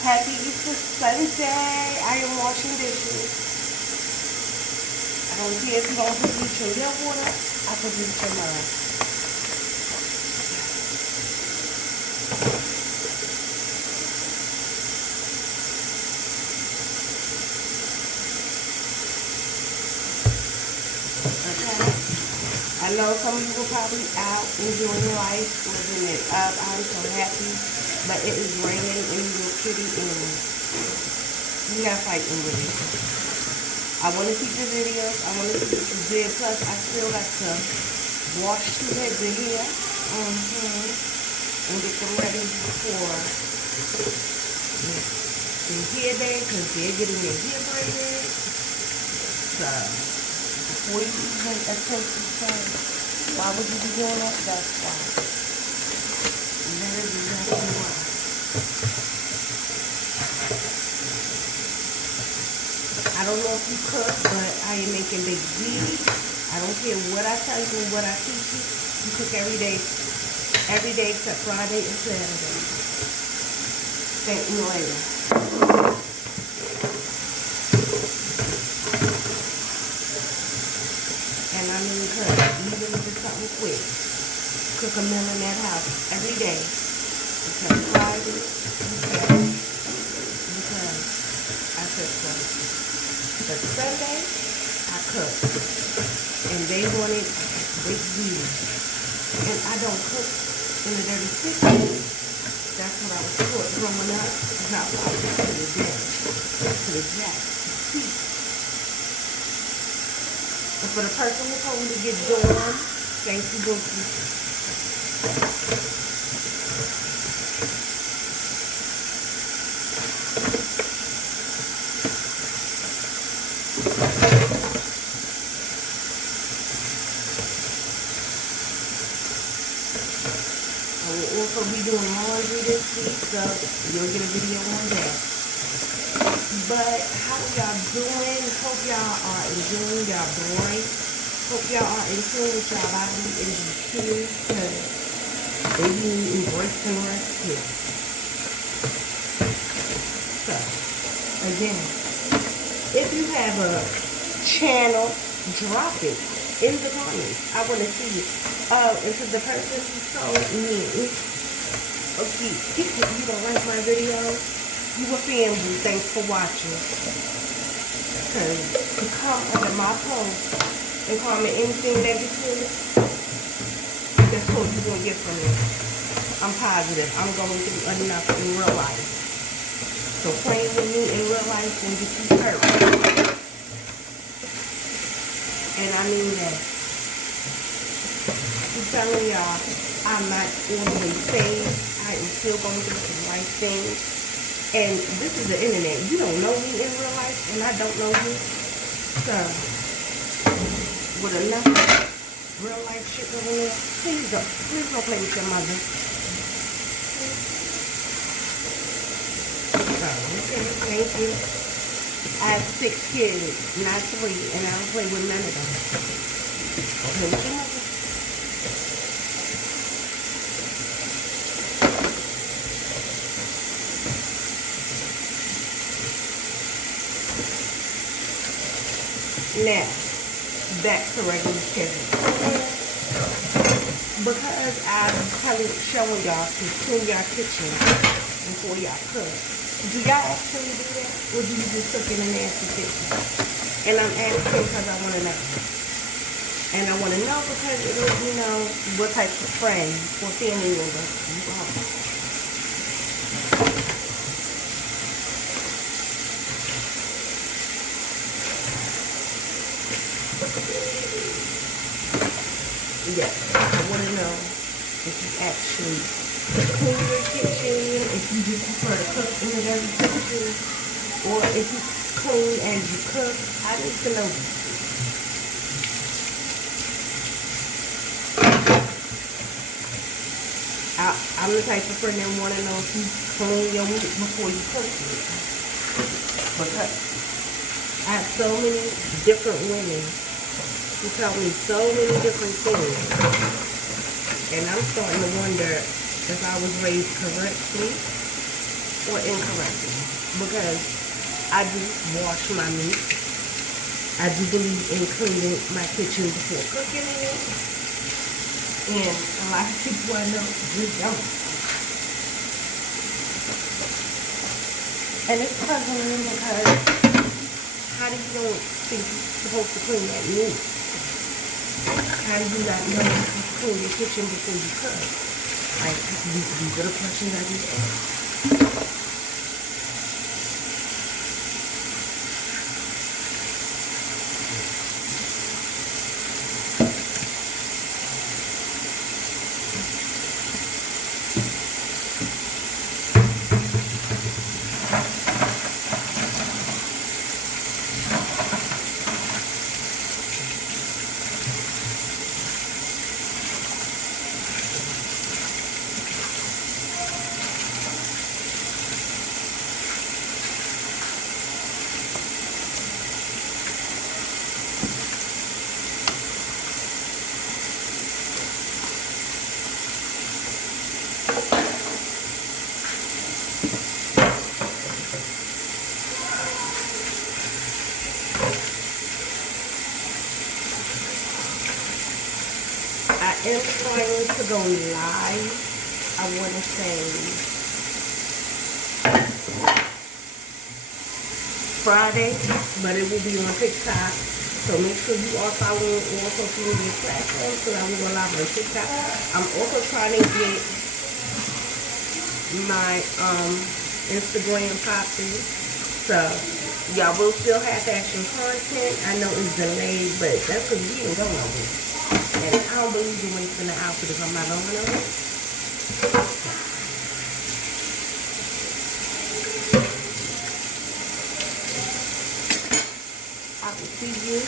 Happy Easter Sunday. I am washing dishes. I don't care if you don't put bleach in your water. I put bleach in mine. Okay? I know some of you were probably out enjoying life, living it up. I'm so happy. But it is raining in New York City and we're not fighting with it. I want to keep the videos. I want to see what you did. Plus, I still got to wash two heads of hair. And get them ready for the hair day because they're getting their hair braided. So, before you even attempt to say, why would you be doing that? That's why. That is exactly why. I don't know if you cook, but I am making Big Z. I don't care what I tell you and what I teach you. You cook every day. Every day except Friday and Saturday. Thank me later. And I mean cook. Even if it's something quick. Cook a meal in that house every day. Except Friday and Saturday. Because I said so. But Sunday, I cook. And they wanted baked beans. And I don't cook in a dirty kitchen. That's what I was taught growing up. And I watch it to the day. To the jack. T. And for the person who told me to get Dawn, thank you, Bookie. I will also be doing laundry this week, so you'll get a video on that. But how y'all doing? Hope y'all are enjoying y'all break. Hope y'all are in tune with y'all body and these kids, because they be needing breaks and rest too. So, again, if you have a channel, drop it in the comments. I want to see it. And to the person who told me, okay, you don't like my videos, you a fanboy. Thanks for watching. Because to come under my post and comment anything negative, that's what you're going to get from me. I'm positive. I'm going through enough in real life. So playing with me in real life will get you hurt. And I mean that. I'm telling y'all, I'm not all the way saved. I am still going through some life things. And this is the internet. You don't know me in real life, and I don't know you. So, with enough real life shit going on, please don't play with your mother. Oh, okay, thank you. I have 6 kids, not 3, and I don't play with none of them. Don't play with your mother. Now, back to regular schedule. Because I'm showing y'all to clean your kitchen before y'all cook. Do y'all actually do that? Or do you just cook in a nasty kitchen? And I'm asking because I want to know. And I want to know because it lets me know what type of friend or family member you are. Yes, I want to know if you actually clean your kitchen, if you just prefer to cook in a dirty kitchen, or if you clean as you cook. I need to know these things. I'm the type of friend that want to know if you clean your meat before you cook it. Because I have so many different women who tell me so many different things. And I'm starting to wonder if I was raised correctly or incorrectly because I do wash my meat. I do believe in cleaning my kitchen before cooking in it. And a lot of people I know just don't. And it's puzzling me because how do you don't think you're supposed to clean that meat? How do you not know you're supposed to clean your kitchen before you cook? Like, these are the questions I just asked. I am trying to go live. I want to say Friday, but it will be on TikTok. So make sure you are following all social media platforms so I will go live on TikTok. I'm also trying to get my Instagram popping. So y'all will still have fashion content. I know it's delayed, but that's because we ain't going nowhere. And I don't believe in wasting the outfit if I'm not going nowhere. I will see you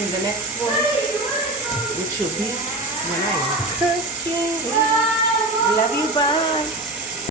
in the next one, which will be when I am cooking. Love you, bye.